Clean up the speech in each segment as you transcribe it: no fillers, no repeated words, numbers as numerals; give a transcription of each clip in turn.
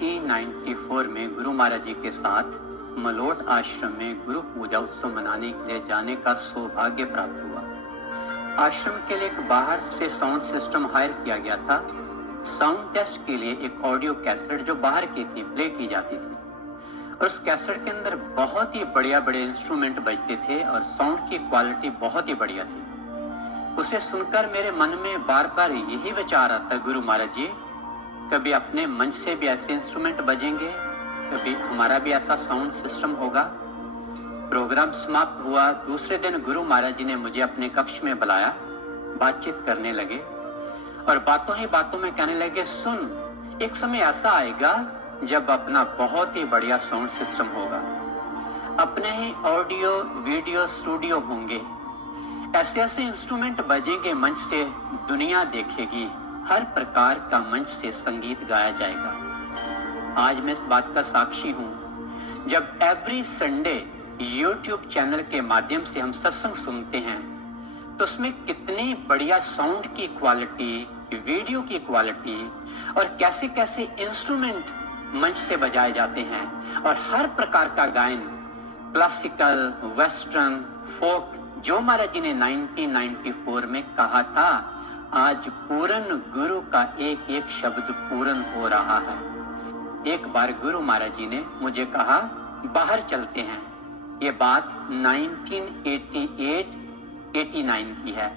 1994 में गुरु महाराज जी के साथ मलोट आश्रम में गुरु पूजा उत्सव मनाने के लिए जाने का सौभाग्य प्राप्त हुआ। आश्रम के लिए एक बाहर से साउंड सिस्टम हायर किया गया था। साउंड टेस्ट के लिए एक ऑडियो कैसेट जो बाहर की थी प्ले की जाती थी, और उस कैसेट के अंदर बहुत ही बढ़िया बड़े इंस्ट्रूमेंट बजते थे और साउंड की क्वालिटी बहुत ही बढ़िया थी। उसे सुनकर मेरे मन में बार बार यही विचार आता, गुरु महाराज जी कभी अपने मंच से भी ऐसे इंस्ट्रूमेंट बजेंगे, कभी हमारा भी ऐसा साउंड सिस्टम होगा। प्रोग्राम समाप्त हुआ। दूसरे दिन गुरु महाराज जी ने मुझे अपने कक्ष में बुलाया, बातचीत करने लगे और बातों ही बातों में कहने लगे, सुन, एक समय ऐसा आएगा जब अपना बहुत ही बढ़िया साउंड सिस्टम होगा, अपने ही ऑडियो वीडियो स्टूडियो होंगे, ऐसे ऐसे इंस्ट्रूमेंट बजेंगे, मंच से दुनिया देखेगी, हर प्रकार का मंच से संगीत गाया जाएगा। आज मैं इस बात का साक्षी हूं, जब एवरी संडे YouTube चैनल के माध्यम से हम सत्संग सुनते हैं तो उसमें कितनी बढ़िया साउंड की क्वालिटी, वीडियो की क्वालिटी और कैसे कैसे इंस्ट्रूमेंट मंच से बजाए जाते हैं, और हर प्रकार का गायन, क्लासिकल, वेस्टर्न, फोक, जो महाराज जी ने 1994 में कहा था, आज पूर्ण गुरु का एक एक शब्द पूर्ण हो रहा है। एक बार गुरु महाराज जी ने मुझे कहा, बाहर चलते हैं। ये बात 1988-89 की है।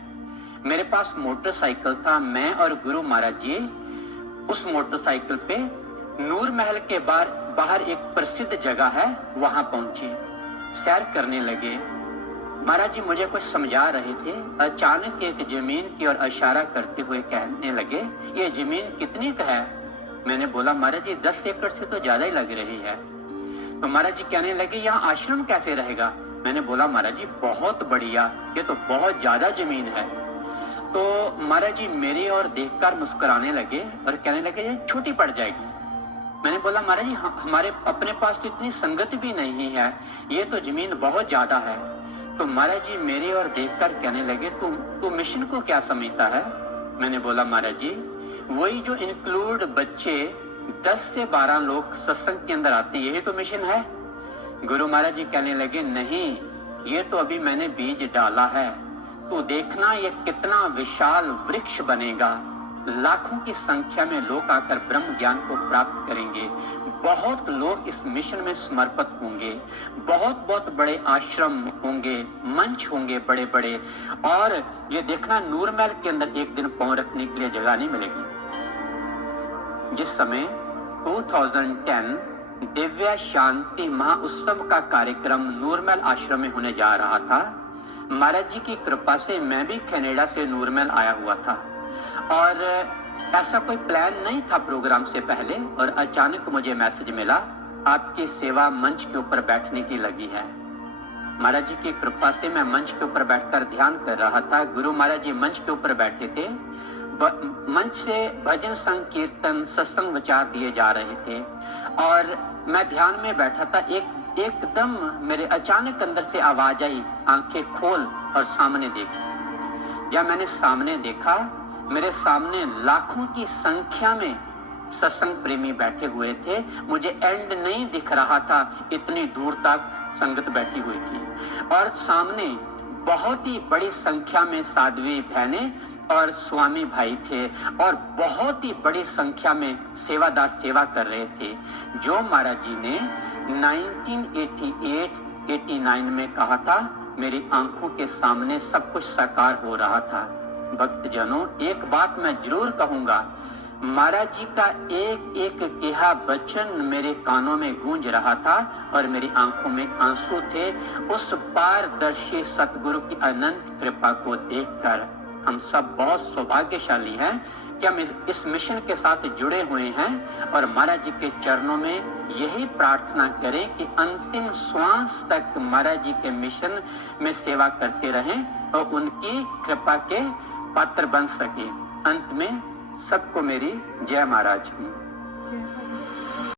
मेरे पास मोटरसाइकिल था। मैं और गुरु महाराज जी उस मोटरसाइकिल पे नूर महल के बाहर एक प्रसिद्ध जगह है, वहां पहुंचे, सैर करने लगे। महाराज जी मुझे कुछ समझा रहे थे। अचानक एक जमीन की ओर इशारा करते हुए कहने लगे, ये जमीन कितनी का है? मैंने बोला, महाराज जी 10 एकड़ से तो ज्यादा ही लग रही है। तो महाराज जी कहने लगे, यहाँ आश्रम कैसे रहेगा? मैंने बोला, महाराज जी बहुत बढ़िया, ये तो बहुत ज्यादा जमीन है। तो महाराज जी मेरी ओर देखकर मुस्कुराने लगे और कहने लगे, ये छोटी पड़ जाएगी। मैंने बोला, महाराज जी हमारे अपने पास तो इतनी संगत भी नहीं है, ये तो जमीन बहुत ज्यादा है। तो महाराज जी मेरी ओर देखकर कहने लगे, तू मिशन को क्या समझता है? मैंने बोला, महाराज जी वही जो इंक्लूड बच्चे 10 से 12 लोग सत्संग के अंदर आते हैं, यही तो मिशन है। गुरु महाराज जी कहने लगे, नहीं, ये तो अभी मैंने बीज डाला है, तू देखना ये कितना विशाल वृक्ष बनेगा। लाखों की संख्या में लोग आकर ब्रह्म ज्ञान को प्राप्त करेंगे, बहुत लोग इस मिशन में समर्पित होंगे, बहुत बहुत बड़े आश्रम होंगे, मंच होंगे बड़े बड़े, और ये देखना नूर महल के अंदर एक दिन पांव रखने के लिए जगह नहीं मिलेगी। जिस समय 2010 दिव्य शांति महाउत्सव का कार्यक्रम नूरमहल आश्रम में होने जा रहा था, महाराज जी की कृपा से मैं भी कनाडा से नूरमहल आया हुआ था, और ऐसा कोई प्लान नहीं था प्रोग्राम से पहले, और अचानक मुझे मैसेज मिला, आपकी सेवा मंच के ऊपर बैठने की लगी है। महाराज जी की कृपा से मैं मंच के ऊपर बैठकर ध्यान कर रहा था। गुरु महाराज जी मंच के ऊपर बैठे थे, मंच से भजन संकीर्तन सत्संग विचार दिए जा रहे थे, और मैं ध्यान में बैठा था। एकदम मेरे अचानक अंदर से आवाज आई, आंखें खोल और सामने देख। जब मैंने सामने देखा, मेरे सामने लाखों की संख्या में सत्संग प्रेमी बैठे हुए थे। मुझे एंड नहीं दिख रहा था, इतनी दूर तक संगत बैठी हुई थी, और सामने बहुत ही बड़ी संख्या में साध्वी बहनें और स्वामी भाई थे, और बहुत ही बड़ी संख्या में सेवादार सेवा कर रहे थे। जो महाराज जी ने 1988-89 में कहा था, मेरी आंखों के सामने सब कुछ साकार हो रहा था। भक्तजनों, एक बात मैं जरूर कहूंगा, महाराज जी का एक एक कहा वचन मेरे कानों में गूंज रहा था और मेरी आंखों में आंसू थे। उस पारदर्शी सतगुरु की अनंत कृपा को देखकर हम सब बहुत सौभाग्यशाली हैं कि हम इस मिशन के साथ जुड़े हुए हैं, और महाराज जी के चरणों में यही प्रार्थना करें कि अंतिम श्वास तक महाराज जी के मिशन में सेवा करते रहें और उनकी कृपा के पात्र बन सके। अंत में सबको मेरी जय महाराज की।